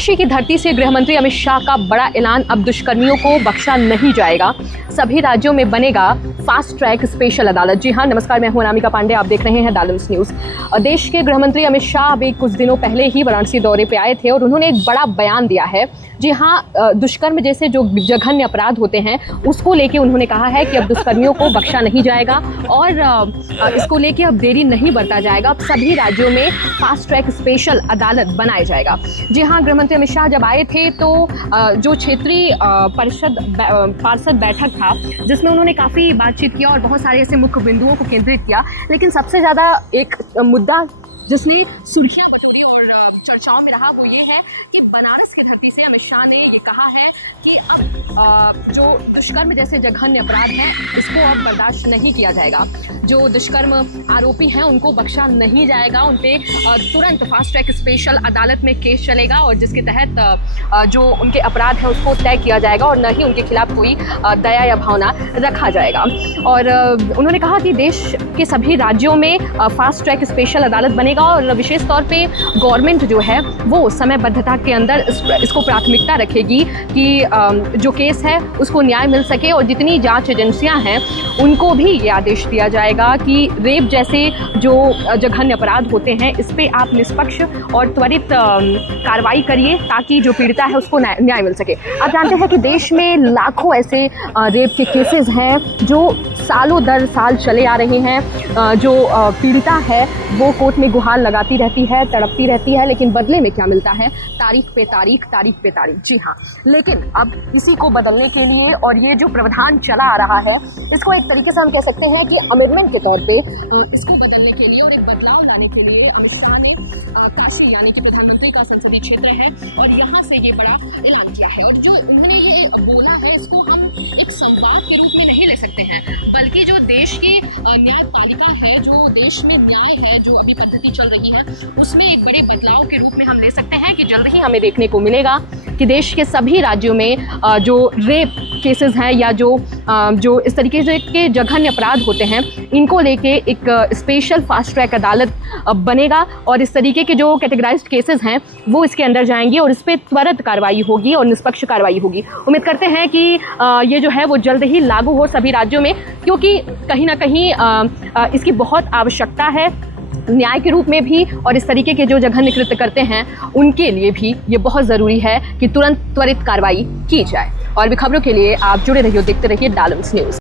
काशी की धरती से गृह मंत्री अमित शाह का बड़ा ऐलान, अब दुष्कर्मियों को बख्शा नहीं जाएगा। सभी राज्यों में बनेगा फास्ट ट्रैक स्पेशल अदालत। जी हाँ, नमस्कार, मैं हूं अनामिका पांडे, आप देख रहे हैं डालम्स न्यूज़। देश के गृह मंत्री अमित शाह अभी कुछ दिनों पहले ही वाराणसी दौरे पे आए थे और उन्होंने एक बड़ा बयान दिया है। जी हाँ, दुष्कर्म जैसे जो जघन्य अपराध होते हैं उसको लेके उन्होंने कहा है कि अब दुष्कर्मियों को बख्शा नहीं जाएगा और इसको लेके अब देरी नहीं बरता जाएगा। अब सभी राज्यों में फास्ट ट्रैक स्पेशल अदालत बनाया जाएगा। जी हाँ, गृह मंत्री अमित शाह जब आए थे तो जो क्षेत्रीय पार्षद बैठक था जिसमें उन्होंने काफ़ी बातचीत किया और बहुत सारे ऐसे मुख्य बिंदुओं को केंद्रित किया, लेकिन सबसे ज़्यादा एक मुद्दा जिसने सुर्खियां बटोरी और चर्चाओं में रहा वो ये है कि बनारस की धरती से अमित शाह ने ये कहा है कि अब जो दुष्कर्म जैसे जघन्य अपराध हैं इसको अब बर्दाश्त नहीं किया जाएगा। जो दुष्कर्म आरोपी हैं उनको बख्शा नहीं जाएगा, उन पे तुरंत फास्ट ट्रैक स्पेशल अदालत में केस चलेगा और जिसके तहत जो उनके अपराध है उसको तय किया जाएगा और न ही उनके खिलाफ कोई दया या भावना रखा जाएगा। और उन्होंने कहा कि देश के सभी राज्यों में फास्ट ट्रैक स्पेशल अदालत बनेगा और विशेष तौर पे गवर्नमेंट जो है वो समयबद्धता के अंदर इसको प्राथमिकता रखेगी कि जो केस है उसको न्याय मिल सके और जितनी जांच एजेंसियां हैं उनको भी ये आदेश दिया जाएगा कि रेप जैसे जो जघन्य अपराध होते हैं इस पे आप निष्पक्ष और त्वरित कार्रवाई करिए ताकि जो पीड़िता है उसको न्याय मिल सके। आप जानते हैं कि देश में लाखों ऐसे रेप के केसेस हैं जो सालों दर साल चले आ रहे हैं। जो पीड़िता है वो कोर्ट में गुहार लगाती रहती है, तड़पती रहती है, लेकिन बदले में क्या मिलता है? तारीख पे तारीख, तारीख पे तारीख। जी हाँ, लेकिन अब इसी को बदलने के लिए और ये जो प्रावधान चला आ रहा है इसको एक तरीके से हम कह सकते हैं कि अमेंडमेंट के तौर पे इसको बदलने के लिए और एक बदलाव लाने के लिए अमित शाह ने काशी यानी कि प्रधानमंत्री का संसदीय क्षेत्र है और यहाँ से ये बड़ा ऐलान किया है। और जो उन्होंने ये बोला है इसको हम एक संवाद के रूप में नहीं ले सकते हैं, बल्कि जो देश की न्यायपालिका है, जो देश में न्याय है, जो अभी पद्धति चल रही है उसमें एक बड़े बदलाव के रूप में हम ले सकते हैं कि जल्द ही हमें देखने को मिलेगा कि देश के सभी राज्यों में जो रेप केसेस हैं या जो इस तरीके से के जघन्य अपराध होते हैं इनको लेके एक स्पेशल फास्ट ट्रैक अदालत बनेगा और इस तरीके के जो कैटेगराइज्ड केसेस हैं वो इसके अंदर जाएंगे और इस पर त्वरित कार्रवाई होगी और निष्पक्ष कार्रवाई होगी। उम्मीद करते हैं कि ये जो है वो जल्द ही लागू हो सभी राज्यों में, क्योंकि कहीं ना कहीं इसकी बहुत आवश्यकता है न्याय के रूप में भी और इस तरीके के जो जघन्य कृत्य करते हैं उनके लिए भी ये बहुत ज़रूरी है कि तुरंत त्वरित कार्रवाई की जाए। और भी खबरों के लिए आप जुड़े रहिए, देखते रहिए डालम्स न्यूज़।